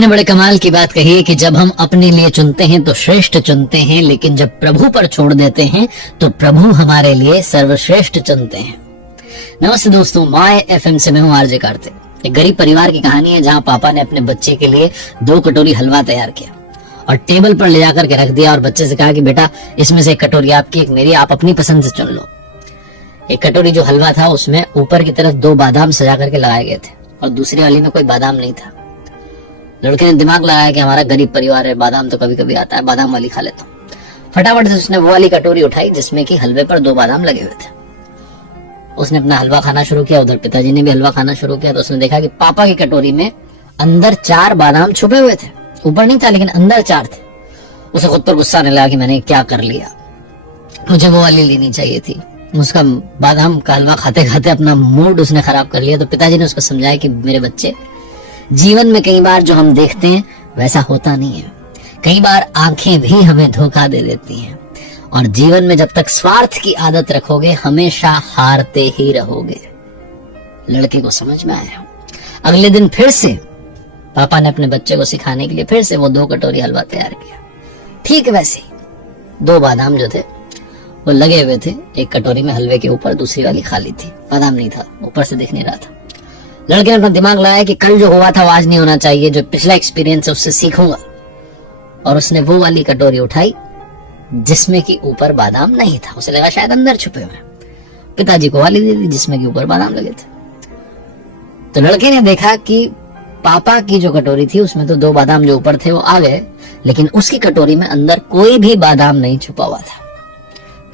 ने बड़े कमाल की बात कही है कि जब हम अपने लिए चुनते हैं तो श्रेष्ठ चुनते हैं, लेकिन जब प्रभु पर छोड़ देते हैं तो प्रभु हमारे लिए सर्वश्रेष्ठ चुनते हैं। नमस्ते दोस्तों, माय एफएम से मैं हूँ आरजे कार्तिक। एक गरीब परिवार की कहानी है जहाँ पापा ने अपने बच्चे के लिए 2 कटोरी हलवा तैयार किया और टेबल पर ले जाकर के रख दिया और बच्चे से कहा कि बेटा इसमें से एक कटोरी आपकी, एक मेरी, आप अपनी पसंद से चुन लो। एक कटोरी जो हलवा था उसमें ऊपर की तरफ 2 बादाम सजा करके लगाए गए थे और दूसरी वाली में कोई बादाम नहीं था। लड़के ने दिमाग लगाया कि हमारा गरीब परिवार है, बादाम तो कभी कभी आता है, बादाम वाली खा लेता हूँ। फटाफट से उसने वो वाली कटोरी उठाई जिसमें कि हलवे पर 2 बादाम लगे हुए थे। उसने अपना हलवा खाना शुरू किया, उधर पिताजी ने भी हलवा खाना शुरू किया। तो उसने देखा कि पापा की कटोरी में अंदर 4 बादाम छुपे हुए थे, ऊपर नहीं था लेकिन अंदर 4 थे। उसे खुद पर गुस्सा आने लगा कि मैंने क्या कर लिया, मुझे वो वाली लेनी चाहिए थी। उसका बादाम का हलवा खाते खाते अपना मूड उसने खराब कर लिया। तो पिताजी ने उसको समझाया कि मेरे बच्चे, जीवन में कई बार जो हम देखते हैं वैसा होता नहीं है। कई बार आंखें भी हमें धोखा दे देती हैं और जीवन में जब तक स्वार्थ की आदत रखोगे हमेशा हारते ही रहोगे। लड़के को समझ में आया। अगले दिन फिर से पापा ने अपने बच्चे को सिखाने के लिए फिर से वो 2 कटोरी हलवा तैयार किया। ठीक वैसे ही 2 बादाम जो थे वो लगे हुए थे। एक कटोरी में हलवे के ऊपर, दूसरी वाली खाली थी, बादाम नहीं था, ऊपर से दिख नहीं रहा था। लड़के ने अपना दिमाग लगाया कि कल जो हुआ था वो आज नहीं होना चाहिए, जो पिछला एक्सपीरियंस है उससे सीखूंगा। और उसने वो वाली कटोरी उठाई जिसमें कि ऊपर बादाम नहीं था। उसे लगा शायद अंदर छुपे हुए। पिताजी को वाली दे दी जिसमें कि ऊपर बादाम लगे थे। तो लड़के ने देखा कि पापा की जो कटोरी थी उसमें तो 2 बादाम जो ऊपर थे वो आ गए, लेकिन उसकी कटोरी में अंदर कोई भी बादाम नहीं छुपा हुआ था।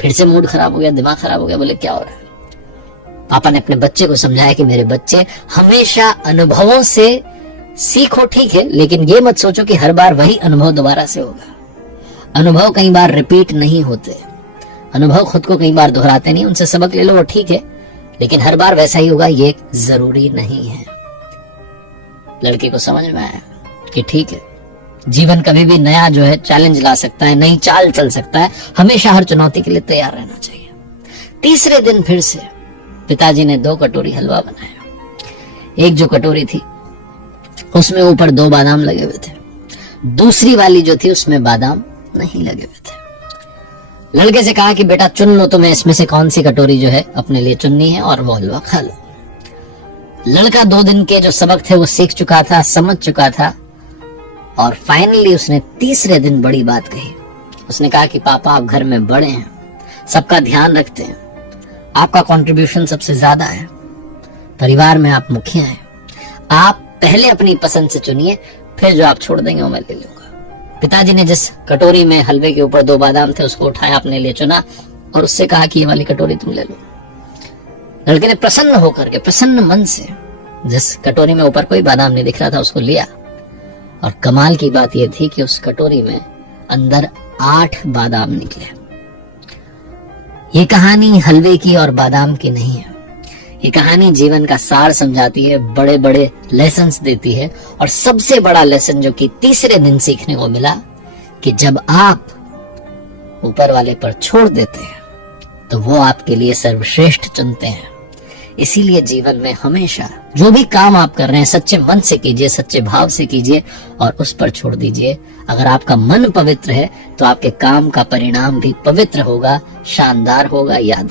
फिर से मूड खराब हो गया, दिमाग खराब हो गया। बोले क्या हो रहा है? पापा ने अपने बच्चे को समझाया कि मेरे बच्चे, हमेशा अनुभवों से सीखो, ठीक है, लेकिन ये मत सोचो कि हर बार वही अनुभव दोबारा से होगा। अनुभव कई बार रिपीट नहीं होते, अनुभव खुद को कई बार दोहराते नहीं। उनसे सबक ले लो, वो ठीक है, लेकिन हर बार वैसा ही होगा ये जरूरी नहीं है। लड़के को समझ में आया कि ठीक है, जीवन कभी भी नया जो है चैलेंज ला सकता है, नई चाल चल सकता है, हमेशा हर चुनौती के लिए तैयार रहना चाहिए। तीसरे दिन फिर से पिताजी ने 2 कटोरी हलवा बनाया। एक जो कटोरी थी उसमें ऊपर 2 बादाम लगे हुए थे, दूसरी वाली जो थी उसमें बादाम नहीं लगे हुए थे। लड़के से कहा कि बेटा चुन लो, तुम्हें इसमें से कौन सी कटोरी जो है अपने लिए चुननी है और वो हलवा खा लो। लड़का 2 दिन के जो सबक थे वो सीख चुका था, समझ चुका था और फाइनली उसने तीसरे दिन बड़ी बात कही। उसने कहा कि पापा आप घर में बड़े हैं, सबका ध्यान रखते हैं, आपका कंट्रीब्यूशन सबसे ज्यादा है, परिवार में आप मुखिया हैं, आप पहले अपनी पसंद से चुनिए, फिर जो आप छोड़ देंगे वो मैं ले लूंगा। पिताजी ने जिस कटोरी में हलवे के ऊपर 2 बादाम थे उसको उठाया, अपने लिए चुना और उससे कहा कि ये वाली कटोरी तुम ले लो। लड़के ने प्रसन्न होकर के, प्रसन्न मन से, जिस कटोरी में ऊपर कोई बादाम नहीं दिख रहा था उसको लिया और कमाल की बात यह थी कि उस कटोरी में अंदर 8 बादाम निकले। ये कहानी हलवे की और बादाम की नहीं है, ये कहानी जीवन का सार समझाती है, बड़े बड़े लेसन्स देती है। और सबसे बड़ा लेसन जो कि तीसरे दिन सीखने को मिला कि जब आप ऊपर वाले पर छोड़ देते हैं तो वो आपके लिए सर्वश्रेष्ठ चुनते हैं। इसीलिए जीवन में हमेशा जो भी काम आप कर रहे हैं सच्चे मन से कीजिए, सच्चे भाव से कीजिए और उस पर छोड़ दीजिए। अगर आपका मन पवित्र है तो आपके काम का परिणाम भी पवित्र होगा, शानदार होगा, यादगार।